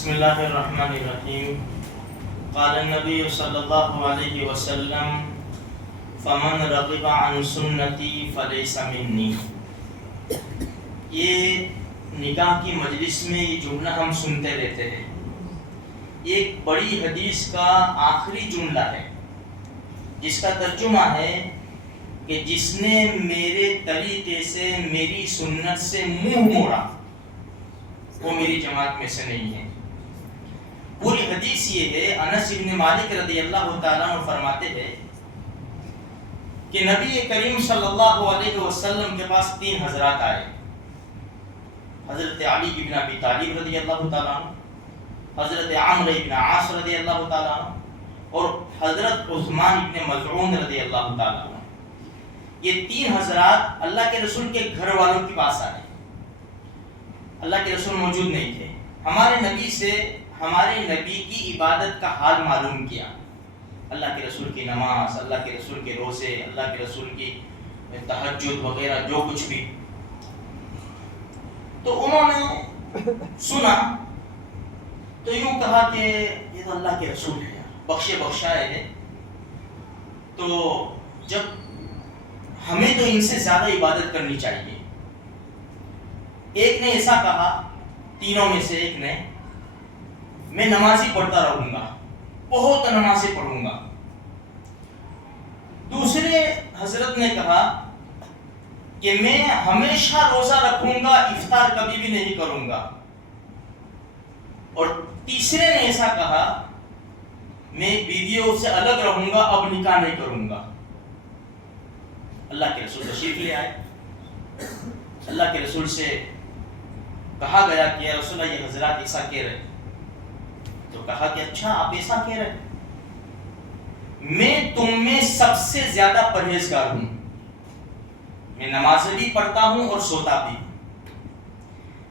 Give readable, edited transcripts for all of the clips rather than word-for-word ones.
بسم اللہ الرحمن الرحیم. قال النبی صلی اللہ علیہ وسلم فمن رغب عن سنتی فلیس منی. یہ نکاح کی مجلس میں یہ جملہ ہم سنتے رہتے ہیں. یہ ایک بڑی حدیث کا آخری جملہ ہے جس کا ترجمہ ہے کہ جس نے میرے طریقے سے میری سنت سے منہ موڑا وہ میری جماعت میں سے نہیں ہے. پوری حدیث یہ ہے. انس بن مالک رضی اللہ تعالیٰ عنہ فرماتے ہیں کہ نبی کریم صلی اللہ علیہ وسلم کے پاس 3 حضرات آئے. حضرت علی بن ابی طالب رضی اللہ تعالیٰ عنہ، حضرت عمرو بن عاص رضی اللہ تعالیٰ عنہ اور حضرت عثمان بن مظعون رضی اللہ تعالیٰ عنہ. یہ 3 حضرات اللہ کے رسول کے گھر والوں کے پاس آئے. اللہ کے رسول موجود نہیں تھے. ہمارے نبی سے ہمارے نبی کی عبادت کا حال معلوم کیا. اللہ کے رسول کی نماز، اللہ کے رسول کے روزے، اللہ کے رسول کی تہجد وغیرہ جو کچھ بھی. تو انہوں نے سنا تو یوں کہا کہ یہ تو اللہ کے رسول ہے، بخشے بخشائے ہے، تو جب ہمیں تو ان سے زیادہ عبادت کرنی چاہیے. ایک نے ایسا کہا، تینوں میں سے ایک نے، میں نماز ہی پڑھتا رہوں گا، بہت نمازیں پڑھوں گا. دوسرے حضرت نے کہا کہ میں ہمیشہ روزہ رکھوں گا، افطار کبھی بھی نہیں کروں گا. اور تیسرے نے ایسا کہا میں بیویوں سے الگ رہوں گا، اب نکاح نہیں کروں گا. اللہ کے رسول تشریف لے آئے. اللہ کے رسول سے کہا گیا کہ یا رسول اللہ یہ حضرات ایسا کہہ رہے. تو کہا کہ اچھا آپ ایسا کہہ رہے، میں تم میں سب سے زیادہ پرہیزگار ہوں. میں نماز بھی پڑھتا ہوں اور سوتا بھی.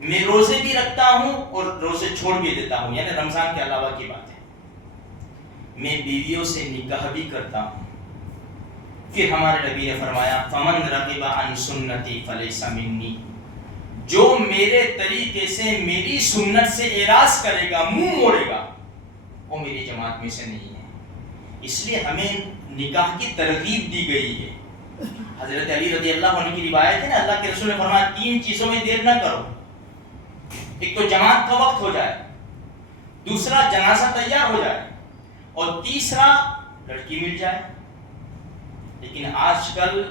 میں روزے بھی رکھتا ہوں اور روزے چھوڑ بھی دیتا ہوں، یعنی رمضان کے علاوہ کی بات ہے. میں بیویوں سے نکاح بھی کرتا ہوں. پھر ہمارے نبی نے فرمایا فمن رغب عن سنتی فلیس منی. جو میرے طریقے سے میری سنت سے اعراض کرے گا، منہ موڑے گا، وہ میری جماعت میں سے نہیں ہے. اس لیے ہمیں نکاح کی ترغیب دی گئی ہے. حضرت علی رضی اللہ عنہ کی روایت ہے نا، اللہ کے رسول نے فرمایا 3 چیزوں میں دیر نہ کرو. ایک تو جماعت کا وقت ہو جائے، دوسرا جنازہ تیار ہو جائے، اور تیسرا لڑکی مل جائے. لیکن آج کل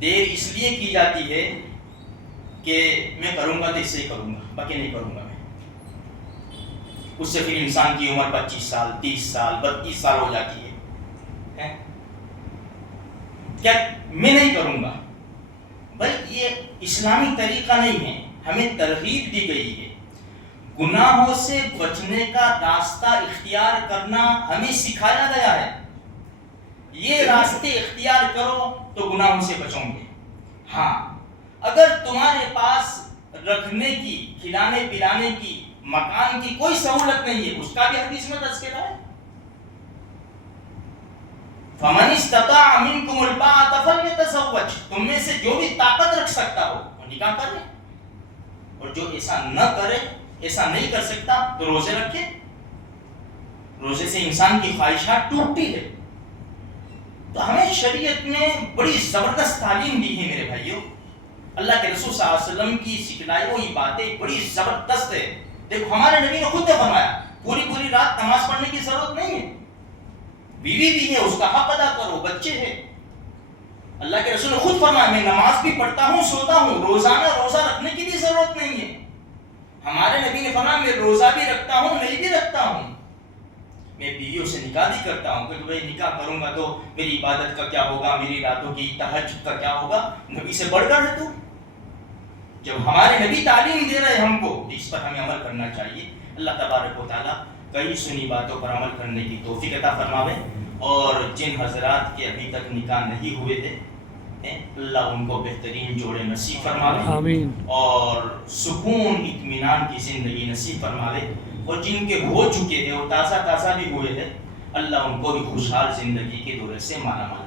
دیر اس لیے کی جاتی ہے کہ میں کروں گا تو اس سے ہی کروں گا، باقی نہیں کروں گا میں. اس سے پھر انسان کی عمر 25 سال 30 سال 32 سال ہو جاتی ہے. کیا میں نہیں کروں گا؟ بھائی یہ اسلامی طریقہ نہیں ہے. ہمیں ترغیب دی گئی ہے. گناہوں سے بچنے کا راستہ اختیار کرنا ہمیں سکھایا گیا ہے. یہ راستے اختیار کرو تو گناہوں سے بچو گے. ہاں اگر تمہارے پاس رکھنے کی، کھلانے پلانے کی، مکان کی کوئی سہولت نہیں ہے، اس کا بھی حدیث میں تذکرہ ہے. فمن استطاع منکم الباءۃ فلیتزوج. تم میں سے جو بھی طاقت رکھ سکتا ہو وہ نکاح کرے، اور جو ایسا نہ کرے، ایسا نہیں کر سکتا تو روزے رکھے. روزے سے انسان کی خواہشات ٹوٹتی ہے. تو ہمیں شریعت میں بڑی زبردست تعلیم دی ہے میرے بھائیوں. اللہ کے رسول صلی اللہ علیہ وسلم کی سکھلائی ہوئی باتیں بڑی زبردست ہے. دیکھو ہمارے نبی نے خود نے فرمایا پوری رات نماز پڑھنے کی ضرورت نہیں ہے. بیوی بھی ہے، اس کا حق ادا کرو، بچے ہیں. اللہ کے رسول نے خود فرمایا میں نماز بھی پڑھتا ہوں، سوتا ہوں، روزانہ روزہ رکھنے کی بھی ضرورت نہیں ہے. ہمارے نبی نے فرمایا میں روزہ بھی رکھتا ہوں، نہیں بھی رکھتا ہوں. میں بیویوں سے نکاح بھی کرتا ہوں، کیونکہ بھائی نکاح کروں گا تو میری عبادت کا کیا ہوگا، میری راتوں کی تہجد کا کیا ہوگا. نبی سے بڑھ کر ہے تو. جب ہمارے نبی تعلیم دے رہے ہم کو تو اس پر ہمیں عمل کرنا چاہیے. اللہ تبارک و تعالیٰ کئی سنی باتوں پر عمل کرنے کی توفیق عطا فرماوے. اور جن حضرات کے ابھی تک نکاح نہیں ہوئے تھے اللہ ان کو بہترین جوڑے نصیب فرماوے، آمین. اور سکون اطمینان کی زندگی نصیب فرماوے. اور جن کے ہو چکے ہیں اور تازہ بھی ہوئے ہیں اللہ ان کو بھی خوشحال زندگی کے دورے سے مالا مال